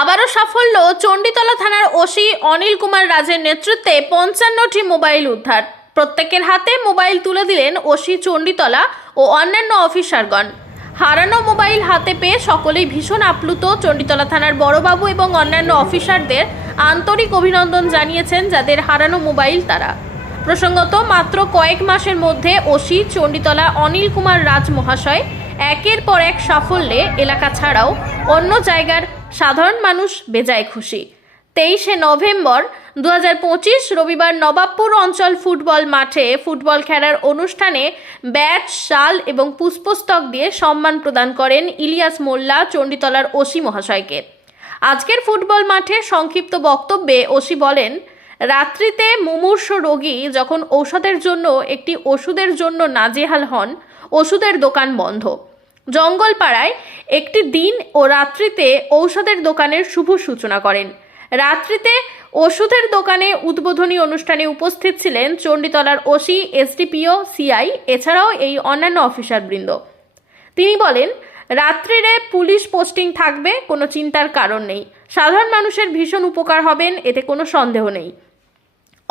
আবারও সাফল্য চণ্ডীতলা থানার ওসি অনিল কুমার রাজের নেতৃত্বে পঞ্চান্নটি মোবাইল উদ্ধার। প্রত্যেকের হাতে মোবাইল তুলে দিলেন ওসি চণ্ডীতলা ও অন্যান্য অফিসারগণ। হারানো মোবাইল হাতে পেয়ে সকলেই ভীষণ আপ্লুত চণ্ডীতলা থানার বড়বাবু এবং অন্যান্য অফিসারদের আন্তরিক অভিনন্দন জানিয়েছেন যাদের হারানো মোবাইল তারা। প্রসঙ্গত, মাত্র কয়েক মাসের মধ্যে ওসি চণ্ডীতলা অনিল কুমার রাজ মহাশয় একের পর এক সাফল্যে এলাকা ছাড়াও অন্য জায়গার সাধারণ মানুষ বেজায় খুশি। তেইশে নভেম্বর দু হাজার পঁচিশ রবিবার নবাবপুর অঞ্চল ফুটবল মাঠে ফুটবল খেলার অনুষ্ঠানে ব্যাট, শাল এবং পুষ্পস্তক দিয়ে সম্মান প্রদান করেন ইলিয়াস মোল্লা, চণ্ডীতলার ওসি মহাশয়কে। আজকের ফুটবল মাঠে সংক্ষিপ্ত বক্তব্যে ওসি বলেন, রাত্রিতে মুমূর্ষ রোগী যখন ঔষধের জন্য একটি ওষুধের জন্য নাজেহাল হন, ওষুধের দোকান বন্ধ। জঙ্গলপাড়ায় একটি দিন ও রাত্রিতে ঔষধের দোকানের শুভ সূচনা করেন। রাত্রিতে ওষুধের দোকানে উদ্বোধনী অনুষ্ঠানে উপস্থিত ছিলেন চণ্ডীতলার ওসি, এসডিপিও, সিআই, এছাড়াও এই অন্যান্য অফিসারবৃন্দ। তিনি বলেন, রাত্রিরে পুলিশ পোস্টিং থাকবে, কোনো চিন্তার কারণ নেই। সাধারণ মানুষের ভীষণ উপকার হবেন, এতে কোনো সন্দেহ নেই।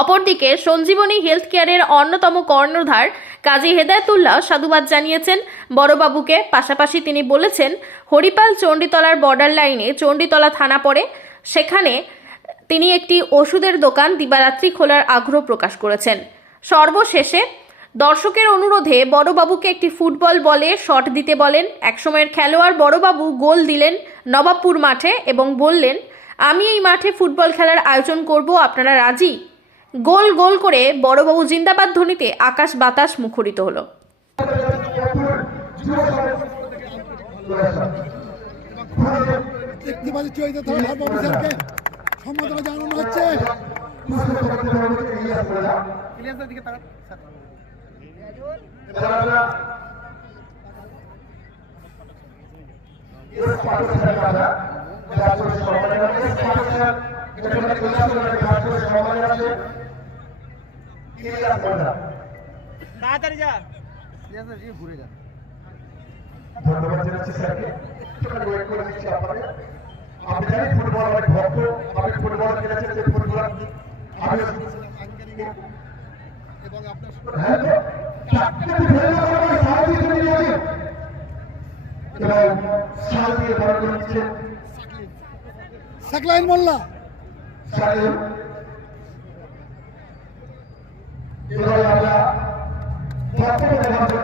অপরদিকে সঞ্জীবনী হেলথ কেয়ারের অন্যতম কর্ণধার কাজী হেদায়তুল্লাহ সাধুবাদ জানিয়েছেন। বড়বাবুকে পাশাপাশি তিনি বলেছেন, হরিপাল চণ্ডীতলার বর্ডার লাইনে চণ্ডীতলা থানা পড়ে, সেখানে তিনি একটি ওষুধের দোকান দিবারাত্রি খোলার আগ্রহ প্রকাশ করেছেন। সর্বশেষে দর্শকের অনুরোধে বড়বাবুকে একটি ফুটবল বলে শট দিতে বলেন। একসময়ের খেলোয়াড় বড়বাবু গোল দিলেন নবাবপুর মাঠে এবং বললেন, আমি এই মাঠে ফুটবল খেলার আয়োজন করব, আপনারা রাজি? গোল গোল করে বড়বাবু জিন্দাবাদ ধ্বনিতে আকাশ বাতাস মুখরিত হলো। চরিত্র থাকা ধর্ম অফিসারকে সম্বোধনা জানানো হচ্ছে তাড়াতাড়ি যা। ঘুরে যান ধন্যবাদ জানাচ্ছি স্যারকে। একটুখানি ওয়েট করে দিচ্ছি আপনাকে। আপনি জানেন ফুটবল অনেক ভক্ত। আপনি ফুটবল খেলেছেন যে ফুটবল আমি এবং আপনার হ্যাঁ তো? চারটে ফেলে দেওয়ার পরে সাহায্য করে দিয়েছে। এবং সাহায্য দিয়ে বড় করে দিচ্ছে সাকলাইন মোল্লা সাহেব এবারে আমরা বক্তব্য দেখাবো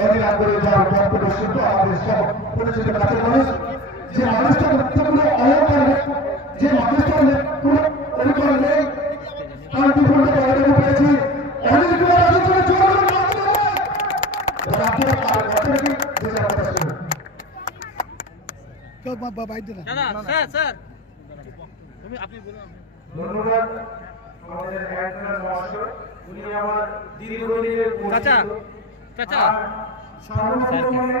অনেক আগ্রহে যাওয়ার বক্তব্য শুনব আমাদের সব পরিচিত কাছের মানুষ যে মানুষটা কোনো অহংকার নেই যে মানুষটা কোনো অধিকার নেই আমি বিপরীতে বাইরে পেয়েছি অনেক বার আছে করে জোর করে মারতে হবে। এবার আপনারা আর আপনারা কি যে যার কথা কেউ বা- বা- বাইরে না দাদা স্যার স্যার। তুমি আপনি বলুন ধন্যবাদ। আমাদের অ্যাডমিনার মহাশয় উনি আমার দীর্ঘদিনের চাচা চাচা। সর্বপ্রথমে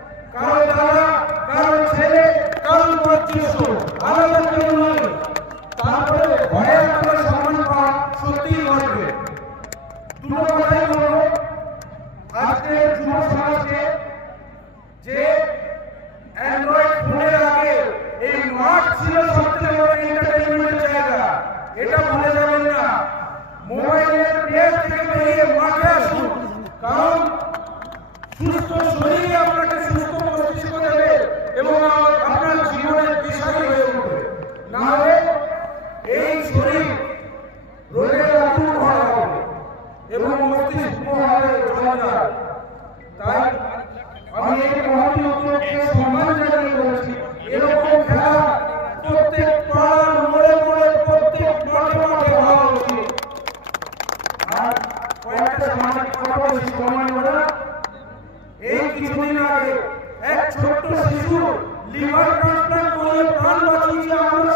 কারও দাদা কারও ছেলে কারও বয়োজ্যেষ্ঠ আলাদা কেউ নয়, তারপরে ঘরে আপনারা সম্মান পাওয়া সত্যিই ঘটবে দুটো কথাই বলব। আজকে যুব সমাজকে যে এটা ভুলে যাবেন না মোবাইলের পেজ থেকে বেরিয়ে মাঠে আসুন কারণ সুস্থ শরীরে আপনাকে সুস্থ মস্তিষ্ক দেবে এবং আ- আপনার জীবনের দিশারি হয়ে উঠবে না হলে এই শরীর রোগে আতুর ভরা হবে এবং মস্তিষ্ক হবে জঞ্জাল তাই আমি এই মহতি উদ্যোগকে সম্মান জানিয়ে বলছি। এরকম খেলা প্রত্যেক পাড়ার মোড়ে মোড়ে প্রত্যেক মাঠে মাঠে হওয়া উচিত। আর কয়েকটা সামাজিক কথা বলছি সময় না এই কিছুদিন আগে এক ছোট্ট শিশু লিভার ট্রান্সপ্লান্ট করে প্রাণ বাঁচিয়েছে আমরা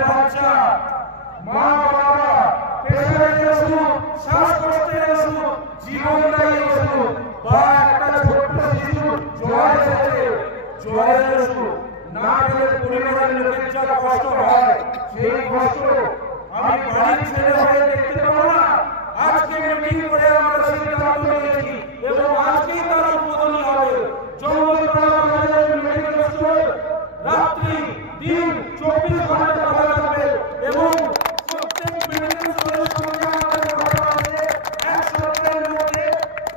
জ্বরের ওষুধ না পেলে পরিবারের লোকের কষ্ট হয়, সেই কষ্ট আমি বাড়ির ছেলে দেখতে পাবো না। আজকে মিটিং করে আমরা সিদ্ধান্ত নিয়েছি এবং আজকেই তার উদ্বোধনী হবে। জঙ্গলপাড়া বাজারের মেডিকেল স্টোর রাত্রি দিন চব্বিশ ঘণ্টা খোলা থাকবে এবং প্রত্যেক মেডিকেল স্টোরের সঙ্গে আমাদের কথা আছে এক সপ্তাহের মধ্যে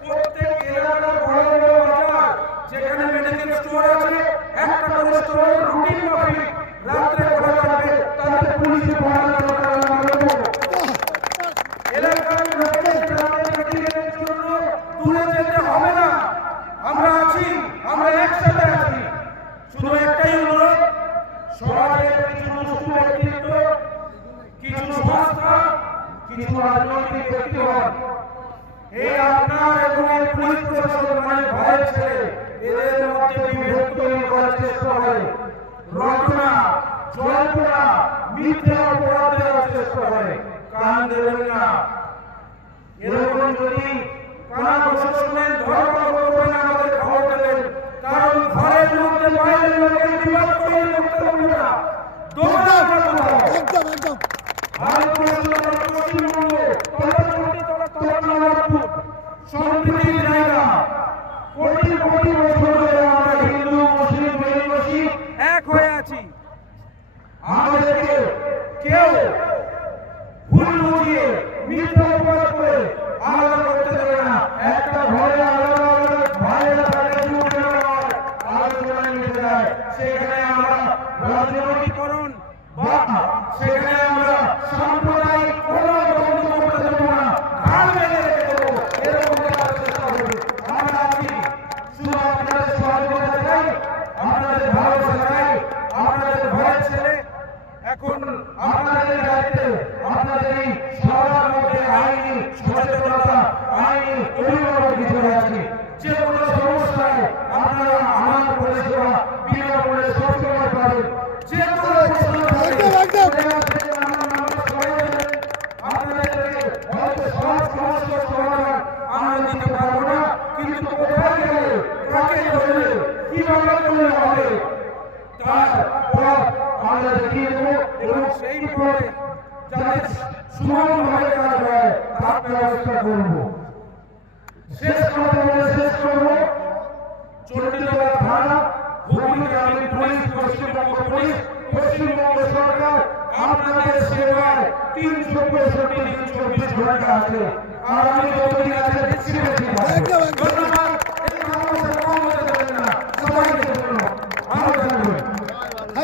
প্রত্যেক এলাকার বড় বড় বাজার যেখানে মেডিকেল স্টোর আছে একটা করে স্টোর রুটিন মাফিক রাত্রে খোলা থাকবে তাদের পুলিশে পাহারা দেওয়ার আমরা দেবো। এলাকার লোকেদের গ্রামের মেডিকেলের জন্য দূরে যেতে হবে না আমরা আছি আমরা একসাথে আছি শুধু একটাই অনুরোধ সমাজের কিছু দুষ্টু ব্যক্তিত্ব কিছু সংস্থা কিছু রাজনৈতিক ব্যক্তিগণ এই আপনার এবং এই পুলিশ রটনা জল্পনা, মিথ্যা অপরাধ দেওয়ার চেষ্টা করে। কান দেবেন না এরকম যদি কানা প্রশাসনের ধর্ম করবেন আমাদের খবর দেবেন কারণ ঘরের মধ্যে বাইরের লোকের বিবাদ করে করতে পারবে না দোকান কোথাও একদম একদম ভারতবর্ষ পশ্চিমবঙ্গ তলাচটি তলা তলা নবাবপুর সম্প্রীতির জায়গা কোটি কোটি বছর ধরে আমরা হিন্দু মুসলিম বেঙ্গলি এক হয়ে আছি আমাদেরকে কেউ ভুল বুঝিয়ে মিথ্যা অপরাধ করে আলাদা করতে দেবে না একটা ঘরে আলাদা আলাদা ভাইয়েরা থাকে যুবকেরা হয়, আলোচনায় মিশে যায় সেখানে আমরা রাজনৈতিকরণ বা সেখানে আমরা সাম্প্রদায়িক কোনো বন্ধ করতে দেবো না ঘাড় বেঁধে রেখে দেবো এরকম করার চেষ্টা করব আমরা আছি শুধু আপনাদের সহযোগিতা চাই আপনাদের ভালোবাসা চাই আপনাদের ভয়ের ছেলে এখন আপনাদের দায়িত্বে আপনাদের এই সবার মধ্যে আইনি সচেতনতা আইনি অভিভাবক হিসেবে আছে যে কোনো সমস্যায় আপনারা আমার পরিষেবা বিনামূল্যে সবসময় পাবেন যে কোনো প্রশ্ন থাকলে একদম, একদম। দেওয়া থেকে আমার নাম্বার সবাই জানেন। আপনাদেরকে হয়তো সব সমস্যার সমাধান আমরা দিতে পারব না কিন্তু কোথায় গেলে কাকে ধরলে কীভাবে করলে হবে তার পথ আমরা দেখিয়ে দেবো এবং সেই পথে যাতে সুমনভাবে কাজ হয়, তার ব্যবস্থা করব। শেষ কথা বলে শেষ করব। চণ্ডীতলা থানা হুগলি গ্রামীণ পুলিশ, পশ্চিমবঙ্গ পুলিশ, পশ্চিমবঙ্গ সরকার, আপনাদের সেবায় তিনশো পঁয়ষট্টি দিন চব্বিশ ঘণ্টা আছে। আর আমি যতদিন আছে একদম। ধন্যবাদ এই ভালোবাসা কম হতে দেবেন না সবাইকে ধন্যবাদ ভালো থাকবেন থ্যাংক ইউ থ্যাংক ইউ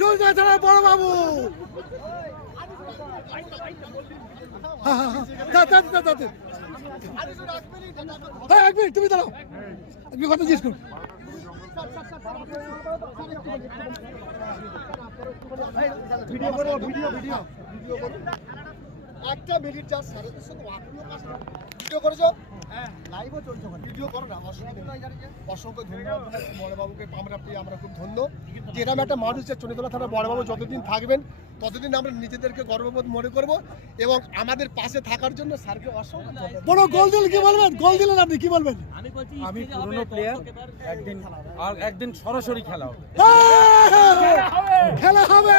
গোল দিলেন ফিরোজ থানা বড় বাবু। হ্যাঁ, এক মিনিট, তুমি দাঁড়াও। আপনি কথা জিজ্ঞেস করুন ভিডিও করো ভিডিও ভিডিও। একটা মিনিট যা সাড়ে দুশো ভিডিও করেছ? লাইভও চলছে ভিডিও করো না অসংখ্য ধন্যবাদ। বড়বাবুকে আমরা পেয়ে আমরা খুব ধন্য। একটা মানুষ যে চন্ডিতলা থানা বড়বাবু যতদিন থাকবেন ততদিন আমরা নিজেদেরকে গর্ববোধ মনে করব এবং আমাদের পাশে থাকার জন্য স্যারকে অসংখ্য বড় গোল দিল কি বলবেন? গোল দিলেন আপনি কি বলবেন? আমি পুরনো প্লেয়ার একদিন আর একদিন সরাসরি খেলা হবে। খেলা হবে।